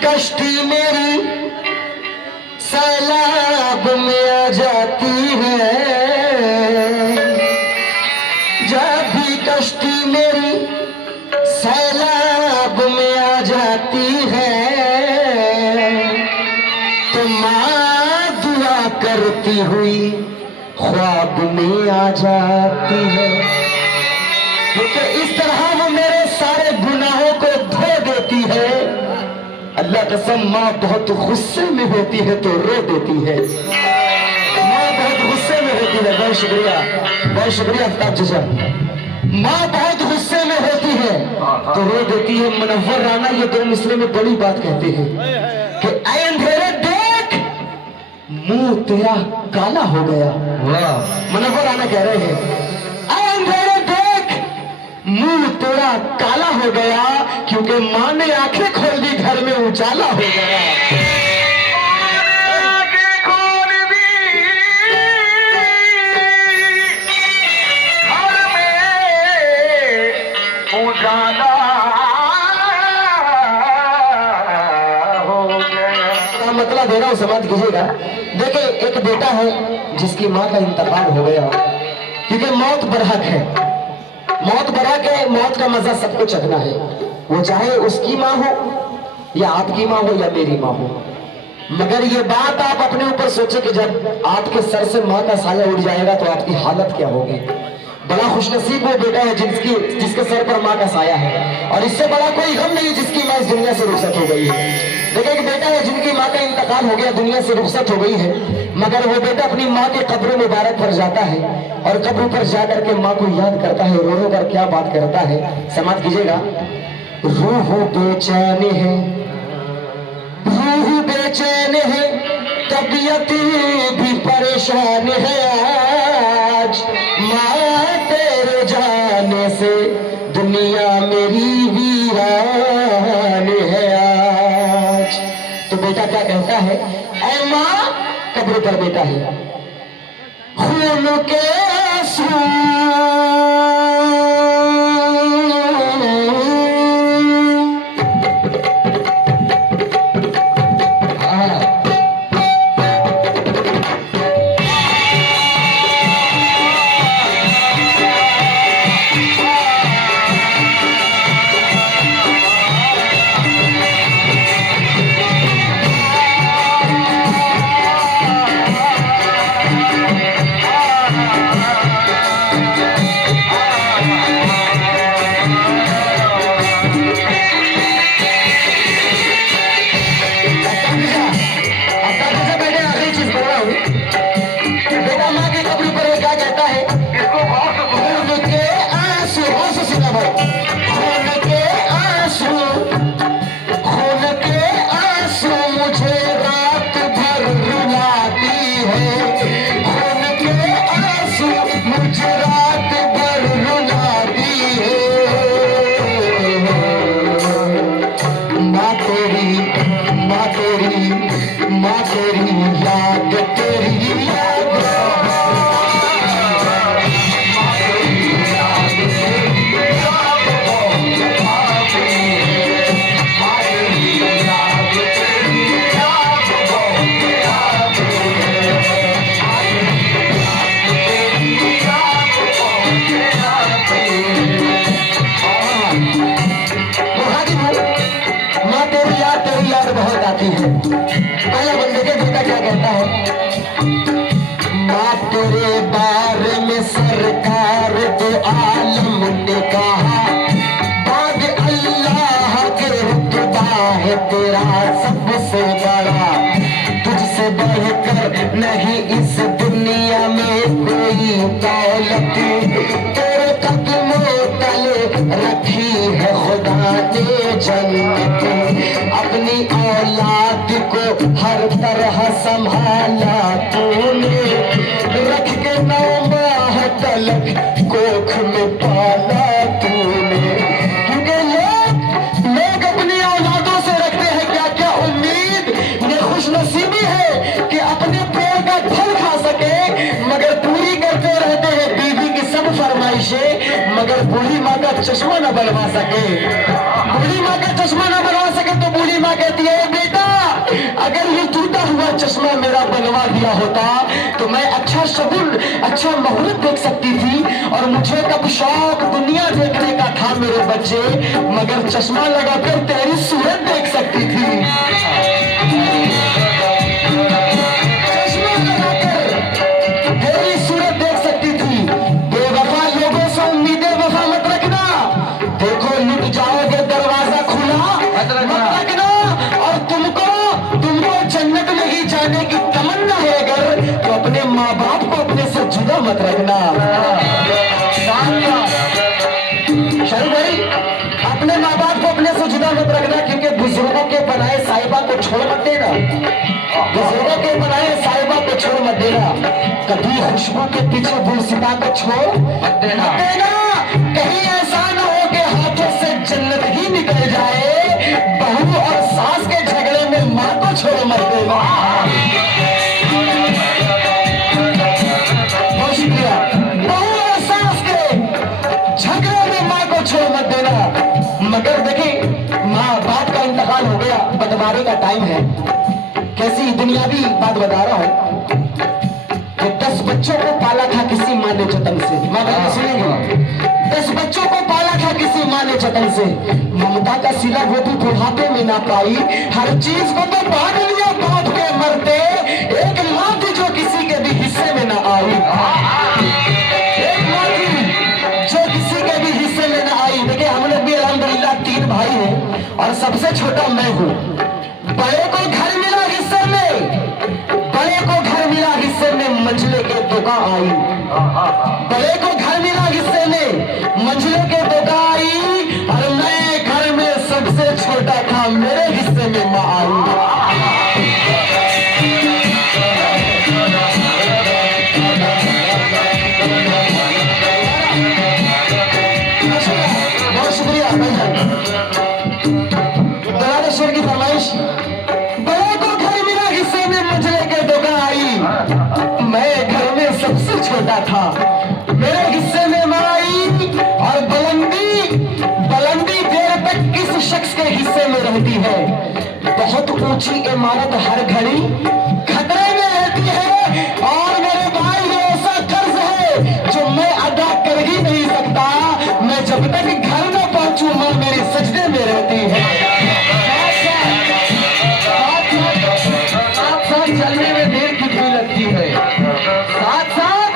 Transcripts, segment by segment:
कश्ती मेरी सैलाब में आ जाती है, जब भी कश्ती मेरी सैलाब में आ जाती है तो माँ दुआ करती हुई ख्वाब में आ जाती है। क्योंकि इस तरह वो मेरे सारे गुनाहों को धो देती है। अल्लाह कसम, माँ बहुत गुस्से में होती है तो रो देती है। माँ बहुत गुस्से में होती है। बहुत शुक्रिया आफ्ताब चाचा। माँ बहुत गुस्से में होती है तो रो देती है। मुनव्वर राना ये दो मिसरे में बड़ी बात कहते हैं कि ऐ अंधेरे देख, मुंह तेरा काला हो गया। मुनव्वर राना कह रहे हैं ऐ अंधेरे देख, मुंह तेरा काला हो गया क्योंकि माँ ने आंखें खोल दी, घर में उजाला हो गया। मतलब दे रहा हूं, समझ कीजिएगा। देखिए, एक बेटा है जिसकी माँ का इंतकाल हो गया, क्योंकि मौत बरहक है। मौत बरहक है, मौत का मजा सबको चखना है। वो चाहे उसकी माँ हो या आपकी माँ हो या मेरी माँ हो। मगर ये बात आप अपने ऊपर सोचे कि जब आपके सर से माँ का साया उड़ जाएगा तो आपकी हालत क्या होगी। बड़ा खुशनसीब वो बेटा है जिसके सर पर माँ का साया है, और इससे बड़ा कोई गम नहीं जिसकी माँ इस दुनिया से रुखसत हो गई है। देखिए, एक बेटा है जिनकी माँ का इंतकाल हो गया, दुनिया से रुखसत हो गई है, मगर वो बेटा अपनी माँ के कब्र मुबारक पर जाता है और कब्र पर जाकर के माँ को याद करता है, रो रो कर क्या बात करता है, समाप्त कीजिएगा। रूह बेचैन है, रूह बेचैन है, तबीयत भी परेशान है। आज माँ तेरे जाने से दुनिया मेरी वीरान है आज। तो बेटा क्या कहता है, ऐ माँ, कब्र पर बेटा है, खून के आंसू पहला बंदे के बेटा क्या कहता है, माँ तेरे बारे में सरकार तो आलम ने कहा, बाद अल्लाह के रुतबा है तेरा सबसे बड़ा, तुझसे बढ़कर नहीं इस दुनिया में कोई दौलत, तेरे कदमों तले रखी है खुदा ने जन्नत, अपनी औलाद को हर तरह संभाला तूने, रख के 9 माह तलक कोख में पाला तूने। क्योंकि लोग अपनी औलादों से रखते हैं क्या क्या उम्मीद, ये खुशनसीबी है कि अपने पेड़ का फल खा सके, मगर पूरी करते रहते हैं बीवी की सब फरमाइशें, मगर बूढ़ी माँ का चश्मा न बनवा सके, बूढ़ी माँ का चश्मा न बनवा सके तो बूढ़ी माँ कहती है बेटा अगर ये टूटा हुआ चश्मा मेरा बनवा दिया होता तो मैं अच्छा शगुन अच्छा मुहूर्त देख सकती थी और मुझे कब शौक दुनिया देखने का था मेरे बच्चे मगर चश्मा लगाकर तेरी सूरत देख सकती थी। चश्मा लगाकर तेरी सूरत देख सकती थी। बेवफा लोगों से उम्मीदें वफा मत रखना, देखो लुट जाओगे दरवाजा खुला मत रखना। और तुमको जन्नत में ही जाने की तमन्ना है अगर तो अपने माँ बाप को अपने से जुदा मत रखना। शर्म भाई अपने माँ बाप को अपने से जुदा मत रखना क्योंकि बुजुर्गों के बनाए साहिबा को छोड़ मत देना, बुजुर्गों के बनाए साहिबा को छोड़ मत देना। कभी खुशबू के पीछे गुलसिता को छोड़ मत देना। कहीं ऐसा न हो कि हाथों से जन्नत ही निकल जाए। बहू और सास के झगड़े में माँ को छोड़ मत देना। बहुत शुक्रिया। बहू और सास के झगड़े में माँ को छोड़ मत देना। मगर देखिए माँ बाप का इंतकाल हो गया, बंटवारे का टाइम है। कैसी दुनियावी बात बता रहा हूं कि 10 बच्चों को पाला था किसी माँ ने जतन से। माँ बात सुनेंगे 10 बच्चों को पाला था किसी माँ ने जतन से। ममता का सिला वो भी बुढ़ापे में ना पाई, हर चीज को तो बांध लिया बांध के मरते। एक माँ थी जो किसी के भी हिस्से में ना आई, एक माँ थी जो किसी के भी हिस्से में ना आई। देखिए हम लोग भी अल्हम्दुलिल्लाह 3 भाई हैं और सबसे छोटा मैं हूँ। बड़े को घर मिला हिस्से में, बड़े को घर मिला हिस्से में मंझले के धोखा आई। बड़े को घर मिला हिस्से में मंझले के धोखा आई और मैं घर में सबसे छोटा था, मेरे हिस्से में माँ आई। बहुत शुक्रिया दरादेश्वर की फरमाइश। बड़े को घर मिला हिस्से में मंझले के धोखा आई, मैं घर में सबसे छोटा था, मेरे हिस्से में माँ आई। और बुलंदी देर तक किस शख्स के हिस्से में रहती है। बहुत ऊंची इमारत हर घड़ी खतरे में रहती है और मेरे भाई ये ऐसा कर्ज है जो मैं अदा कर ही नहीं सकता। मैं जब तक घर न पहुंचूं माँ मेरी सजदे में रहती है। साथ चलने में देर कितनी लगती है, साथ साथ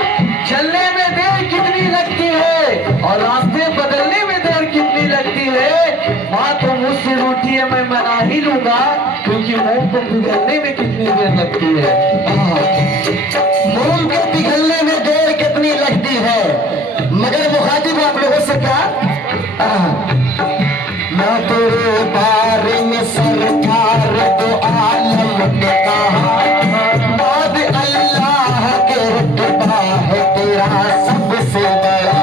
चलने में देर कितनी लगती है और रास्ते बदलने में देर कितनी लगती है। माँ तो मुझसे रूठी है मैं मना ही लूंगा क्योंकि मूंग को पिघलने में कितनी देर लगती है। मूंग को पिघलने में देर कितनी लगती है मगर मुखातिब आप लोगों से क्या मैं तेरे बारे में सरकार तो आलम ने कहा बाद अल्लाह के रुतबा है तेरा सबसे बड़ा।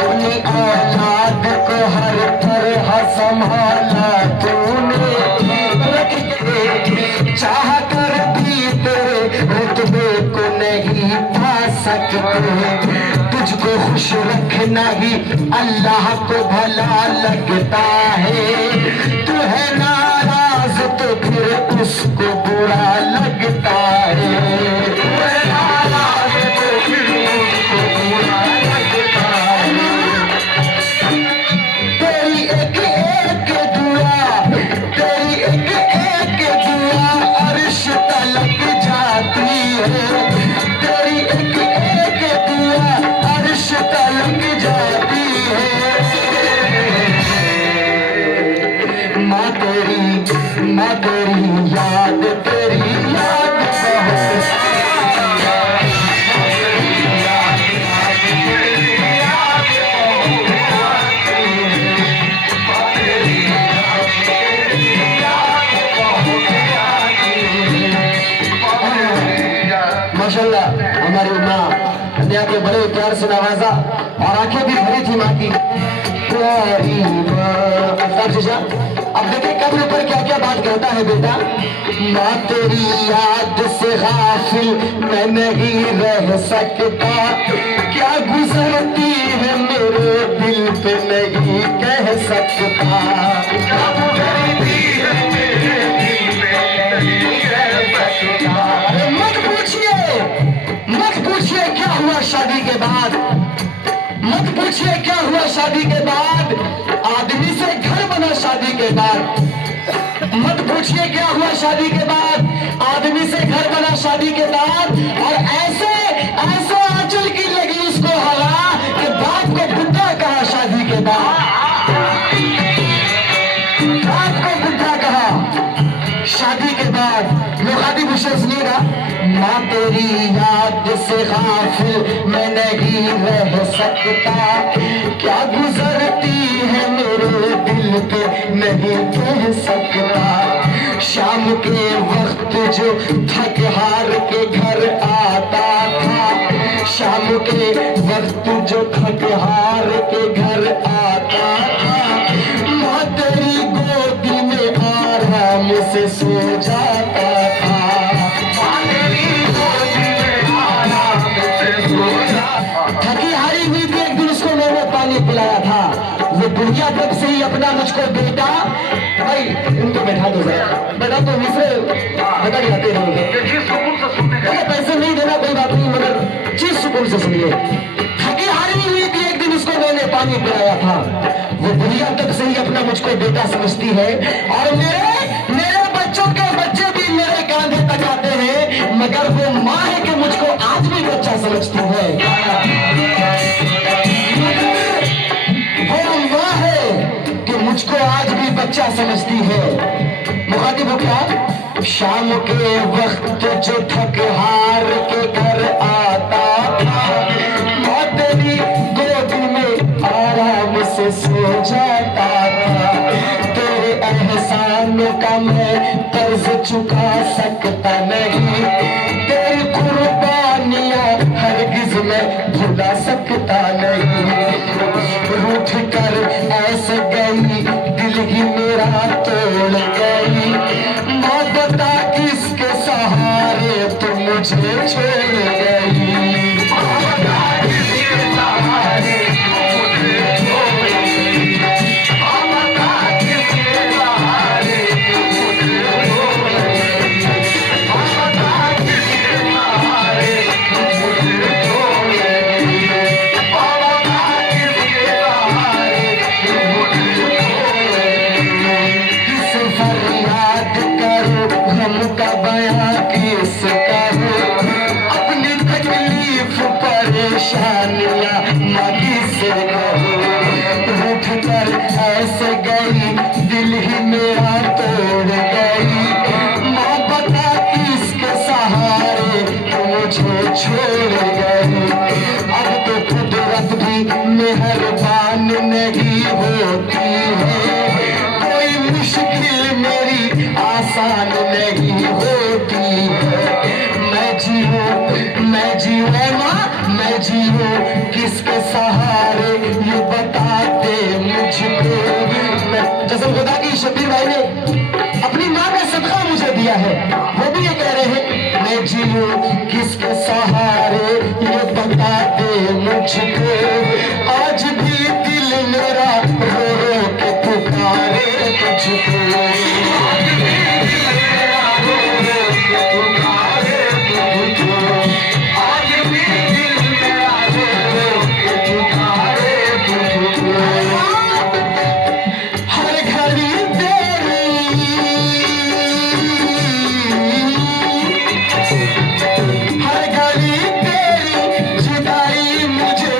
अपनी औलाद को हर तरह संभाला तूने, रख के चाह कर भी तेरे रुतबे को नहीं पा सकते। तुझको खुश रखना ही अल्लाह को भला लगता है, तू है नाराज तो फिर उसको बुरा लगता है। तू है नाराज तो फिर उसको बुरा लगता है। तेरी एक दुआ, तेरी एक दुआ अर्श तलक जाती है। तेरी एक दुआ अर्श तलक जाती है। माँ तेरी याद माशाल्लाह हमारी माँ कन्या के बड़े प्यार से नवाजा और आंखें भी भरी थी माँ की प्यारी माँ। अब देखिए कब्र पर क्या क्या बात कहता है बेटा। माँ तेरी याद से गाफिल मैं नहीं रह सकता, क्या गुजरती है मेरे दिल पे नहीं कह सकता। क्या गुजरती पूछिए क्या हुआ शादी के बाद, आदमी से घर बना शादी के बाद। मत पूछिए क्या हुआ शादी के बाद, आदमी से घर बना शादी के बाद। और ऐसे ऐसे आंचल की लगी उसको हवा कि बाप को बुद्धा कहा शादी के बाद, बाप को बुद्धा कहा शादी के बाद। मुखातिब विषय सुनिएगा। माँ तेरी याद से गाफिल मैं नहीं रह सकता, क्या गुजरती है मेरे दिल पे नहीं कह सकता। शाम के वक्त जो थक हार के घर आता था, शाम के वक्त जो थक हार के घर आता था, माँ तेरी गोदी में आराम से सो जाता था। थकी हारी हुई थी, एक दिन उसको मैंने पानी पिलाया था। वो दुनिया तक से ही अपना मुझको बेटा, भाई इनको बैठा दो बेटा, तो मिश्रे बता जाते रहेंगे। पैसे नहीं देना कोई बात नहीं, मगर चीज सुकून से सुनिए। थकी हारी हुई थी, एक दिन उसको मैंने पानी पिलाया था। वो दुनिया तक से ही अपना मुझको बेटा समझती है, और मेरे बच्चों के बच्चे भी मेरे कांधे तक आते हैं, मगर वो माँ है कि मुझको आज भी बच्चा समझती है। वो माँ है कि मुझको आज भी बच्चा समझती है। मुखातिब क्या? शाम के वक्त जो थक हार के घर आता था, माँ तेरी गोदी में आराम से सो जाता था। तेरे एहसानों का मैं कर्ज चुका सकता नहीं, तेरी कुर्बानियां हरगिज मैं भुला सकता नहीं। रूठ कर ऐसे गई, दिल ही मेरा तोड़ गई, माँ बता किसके सहारे तुम मुझे छोड़ गई। ऐसे गई, दिल ही मेरा तोड़ गई, माँ बता किसके सहारे तू मुझे छोड़ गई। अब तो कुदरत भी मेहरबान नहीं होती है, कोई मुश्किल मेरी आसान नहीं होती है। मैं जीऊँ माँ, मैं जीऊँ किसके सहारे ये बताते मुझको। कसम खुदा की शबीर भाई ने अपनी माँ का सदका मुझे दिया है, वो भी ये कह रहे हैं मैं जीऊँ किसके सहारे ये बताते मुझको। आज भी दिल मेरा रो रो के पुकारे तुझको। हर घड़ी तेरी जुदाई मुझे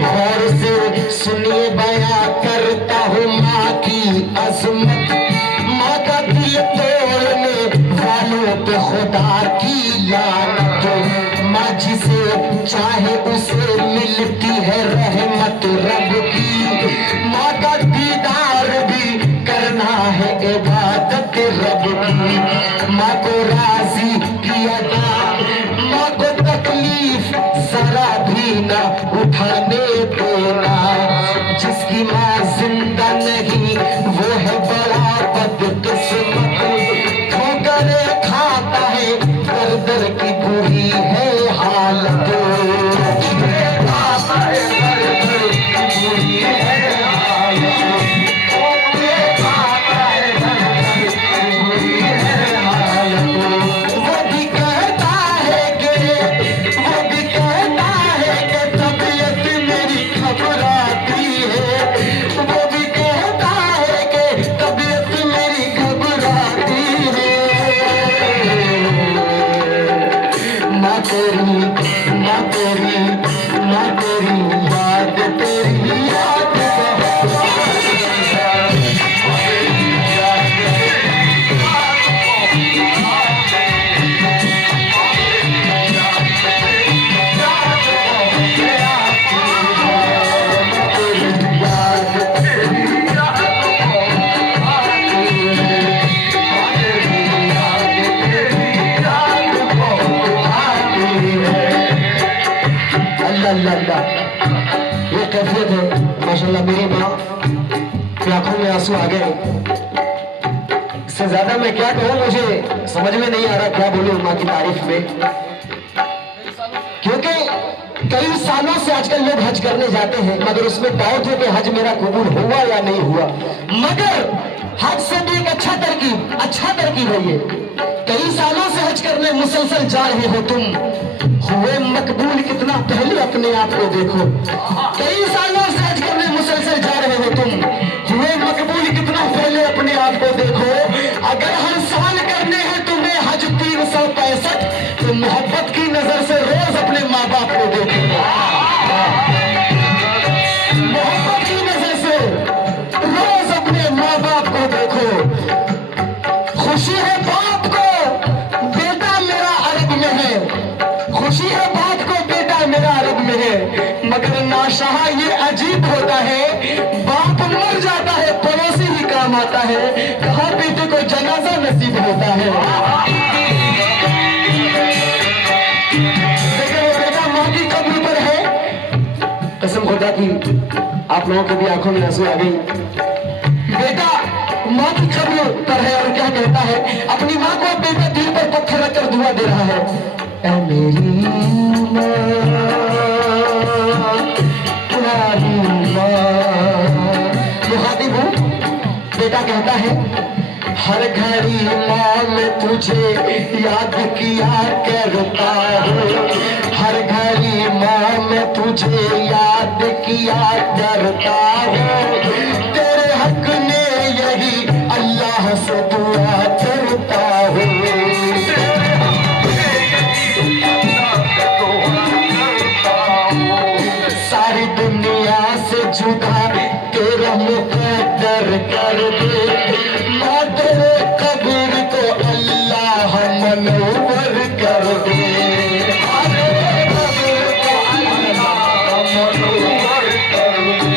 गौर से सुनिए बयां करता हूँ माँ की अजमत। माँ का दिल तोड़ने वालों पे खुदा की लानत। माँ जिसे चाहे उसे मिलती है रहमत रब की। माँ का दीदार भी करना है इबादत रब की। माँ को राजी किया जा, माँ को तकलीफ जरा भी ना उठाने देना। जिसकी माँ जिंदा नहीं वो है बड़ा बदकिस्मत। ठोकरे खाता है दर दर की बुरी है हालत। खाता है दर दर की बुरी है हालत। ये कैफियत है माशाल्लाह। मेरी माँ की आंखों में आंसू आ गए। इससे ज्यादा मैं क्या कहूँ, मुझे समझ में नहीं आ रहा क्या बोलूं माँ की तारीफ में। क्योंकि कई सालों से आजकल लोग हज करने जाते हैं, मगर उसमें डाउट है कि हज मेरा कबूल हुआ या नहीं हुआ। मगर हज से भी एक अच्छा तरकीब है ये। कई सालों से हज करने मुसलसल जा रहे हो तुम, हुए मकबूल कितना पहले अपने आप को देखो। कई सालों से हज करने मुसलसल जा रहे हो तुम, हुए मकबूल कितना पहले अपने आप को देखो। अगर हर साल करने हैं तुम्हें हज 365, तो मोहब्बत की नजर से रोज अपने माँ बाप को देखो। मोहब्बत की नजर से रोज अपने माँ बाप को देखो। खुशी है बाप को बेटा मेरा अरब में है, खुशी है बाप को बेटा मेरा अरब में है। मगर नाशाह ये अजीब होता है, बाप मर जाता है पड़ोसी ही काम आता है। कहाँ बेटे को जनाजा नसीब होता है। लेकिन वो बेटा माँ की कब्र पर है, कसम खुदा की आप लोगों के भी आंखों में आंसू आ गई। बेटा माँ की कब्र पर है और क्या कहता है, अपनी माँ को बेटा दिल पर पत्थर रखकर दुआ दे रहा है। ऐ मेरी माँ, तुम्हारी माँ। मुखातिब हूँ, बेटा कहता है हर घड़ी माँ मैं तुझे याद किया करता हूँ। हर घड़ी माँ मैं तुझे याद किया करता हूँ। तेरे हक में यही अल्लाह से दुआ करता हूँ। सारी दुनिया से जुदा तेरा मुकद्दर कर दे। माँ तेरे कब्र को अल्लाह मनोवर कर दे। कब्र को अल्लाह मनोवर कर दे।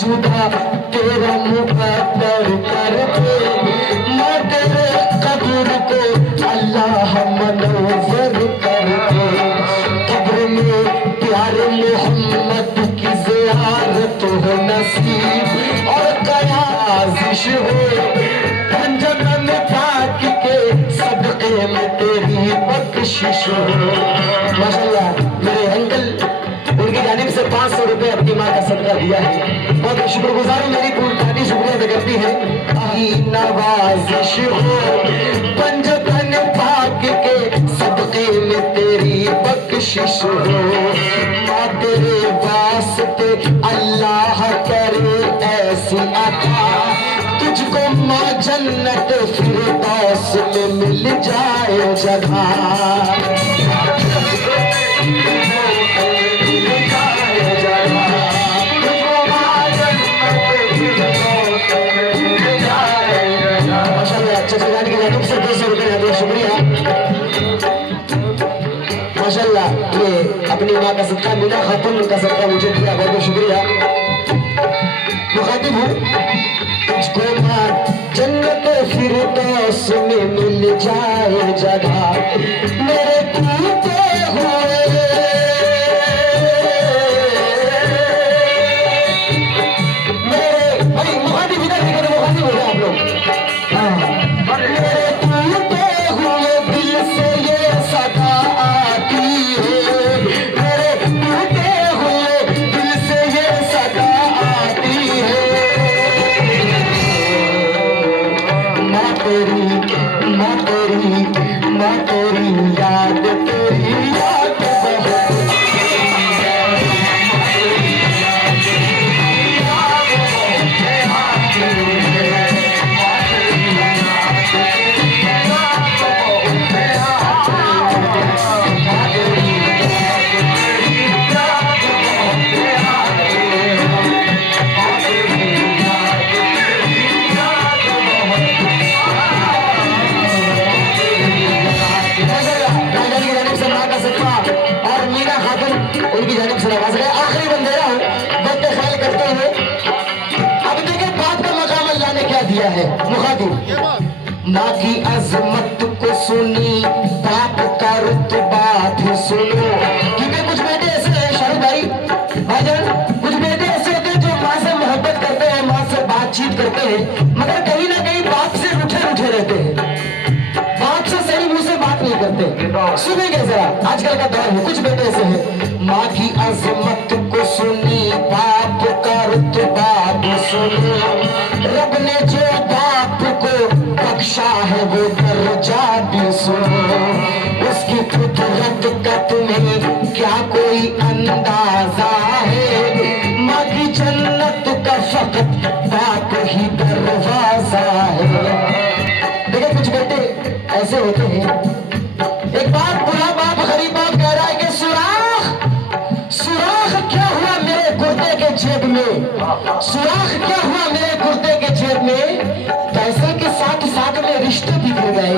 जुदा तेरा मुकद्दर कर दे, माँ तेरे कब्र को अल्लाह मनोवर कर दे। कब्र में प्यारे मोहम्मद की ज़ियारत हो नसीब और कयाजिश हो, पंजतन पाक के सदक़े में तेरी बख्शिश हो। माशाअल्लाह मेरे अंकल उनकी जानिब से 500 रुपए अपनी माँ का सदका दिया है। बहुत शुक्रगुजार हूँ, मेरी पूरी पार्टी शुक्रिया अदा करती है। नवाजिश हो पंजतन पाक के सदके में तेरी बख्शिश हो, माँ तेरे वास्ते अल्लाह करे ऐसी अता, तुझको माँ जन्नत फिरदौस में मिल जाए जगह। शुक्रिया माशाल्लाह, ये अपनी माँ का सदका मीना खातून का सदका मुझे दिया, बहुत बहुत शुक्रिया। मुखातिब हूँ, तुझको माँ जन्नत फिरदौस में मिल जाए जगह, मेरे टूटे हुए मेरे भाई मुखातिब इधर देखो, मुखातिब हो गए आप लोग। आखिरी बंदेरा हूँ, वक्त ख्याल करते हुए अब देखें बाप का मकाम अल्लाह ने क्या दिया है। मुखातिब माँ की अजमत को सुनी, बाप का रुतबा भी सुनो, क्योंकि कुछ बेटे ऐसे हैं शाहरुख भाई भाईजान, कुछ बेटे ऐसे होते हैं जो माँ से मोहब्बत करते हैं, माँ से बातचीत करते हैं, मगर कहीं ना कहीं बाप से रूठे रूठे रहते हैं, बाप से सही मुंह से बात नहीं करते। सुनेंगे जरा, आजकल का दौर है, कुछ बेटे ऐसे हैं। माँ की अजमत को सुनी, बाप का रुतबा भी सुनो, रब ने जो बाप को बख्शा है वो दर्जा भी सुनो, उसकी कुदरत का तुम्हें क्या कोई अंदाजा है, माँ की जन्नत का फकत बाप ही दरवाजा है। देखिए कुछ बेटे ऐसे होते हैं, एक बार बुरा बाप गरीब बाप कह रहा है कि सुराख क्या हुआ मेरे कुर्ते के जेब में, सुराख क्या हुआ मेरे कुर्ते के जेब में, पैसे के साथ साथ में रिश्ते बिगड़ गए,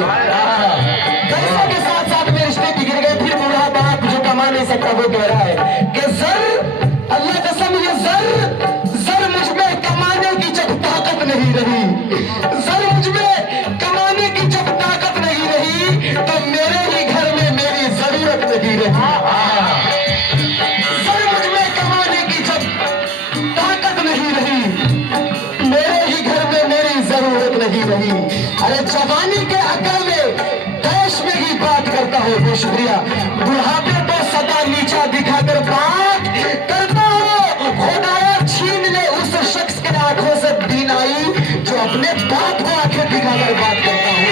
पैसे के साथ साथ में रिश्ते बिगड़ गए। फिर बुरा बाप जो कमा नहीं सकता वो कह रहा है कि जर अल्लाह कसम, ये जर मुझ में कमाने की जब ताकत नहीं रही, जर मुझ में कमाने की जब ताकत नहीं रही, तो मेरे ही घर में मेरी जरूरत नहीं रही। नहीं, अरे जवानी के अकल में देश में ही बात करता हूँ, बहुत शुक्रिया। बुढ़ापे को सदा नीचा दिखाकर बात करता हूँ, खुदाया छीन ले उस शख्स के आंखों से बीनाई जो अपने बाप को आंखें दिखाकर बात करता हूँ।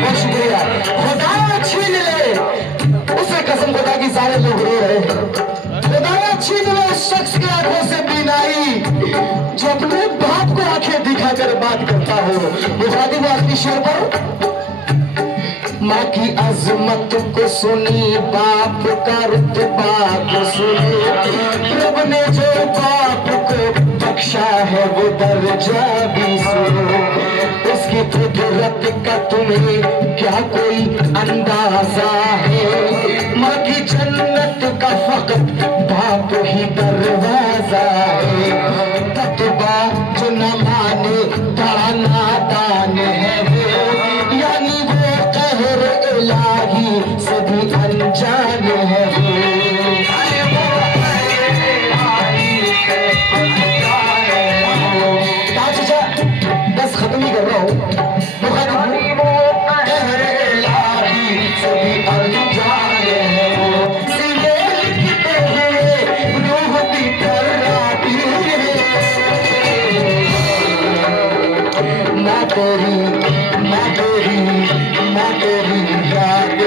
बहुत शुक्रिया। खुदाया छीन ले, उसे कसम खुदा की सारे लोग रो रहे हैं, खुदाया छीन ले उस शख्स के आंखों से बीनाई जो अपने बाप को आंखें दिखाकर बात करता हो। मुखातिब आखिरी शेर पर, माँ की अजमत को सुनी, बाप का रुतबा को सुनी, रब ने जो बाप को बख्शा है वो दर्जा भी सुनो, उसकी कुदरत का तुम्हें क्या कोई अंदाजा है, माँ की जन्नत का फकत बाप ही दरवाजा है, तकबा जो न माने बड़ा नादान है वो, यानी वो कहर इलाही से भी अनजान है वो। बस खत्म ही कर रहा हूँ। कहर इलाही से भी अनजान है वो, सीने लिखते हुए रूह भी डराती है। ना तेरी याद तेरी याद